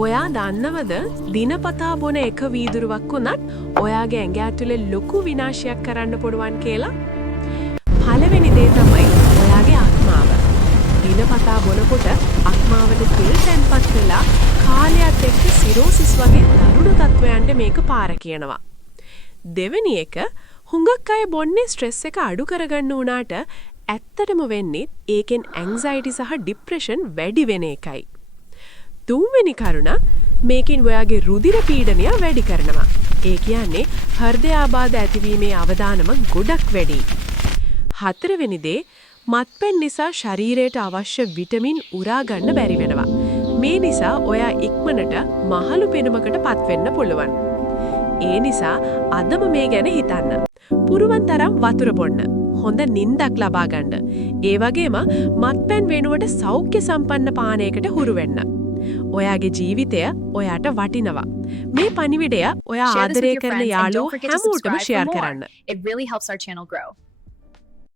ඔයා දන්නවද දිනපතා බොන එක වීදුරුවක් වුණත් ඔයාගේ ඇඟ ඇතුලේ ලොකු විනාශයක් කරන්න පුළුවන් කියලා? පළවෙනි දේ තමයි ඔයාගේ ආත්මාව. දිනපතා බොනකොට ආත්මාවට තෙල් තැන්පත් වෙලා කාලයත් එක්ක සිරෝසිස් වගේ දරුණු තත්වයන්ට මේක පාර කියනවා. දෙවෙනි එක හුඟක් අය බොන්නේ ස්ට්‍රෙස් එක අඩු කරගන්න උනාට ඇත්තටම වෙන්නේ ඒකෙන් ඇන්සයිටි සහ ડિප්‍රෙෂන් වැඩි වෙන එකයි. තුන්වෙනි කරුණ මේකෙන් ඔයාගේ රුධිර පීඩනය වැඩි කරනවා. ඒ කියන්නේ හෘදයාබාධ ඇතිවීමේ අවදානම ගොඩක් වැඩි. හතරවෙනි දේ මත්පැන් නිසා ශරීරයට අවශ්‍ය විටමින් උරා ගන්න බැරි වෙනවා. මේ නිසා ඔයා ඉක්මනට මහලු පෙනුමකට පත් වෙන්න පුළුවන්. ඒ නිසා අදම මේ ගැන හිතන්න. පුරුවන් තරම් වතුර බොන්න. හොඳ නිින්දක් ලබා ගන්න. ඒ වගේම මත්පැන් වෙනුවට සෞඛ්‍ය සම්පන්න පානයකට හුරු වෙන්න. ඔයාගේ ජීවිතය ඔයාට වටිනවා. මේ පණිවිඩය ඔයා ආදරය කරන යාළුවෝ හැමෝටම ෂෙයා කරන්න. It really helps our channel grow.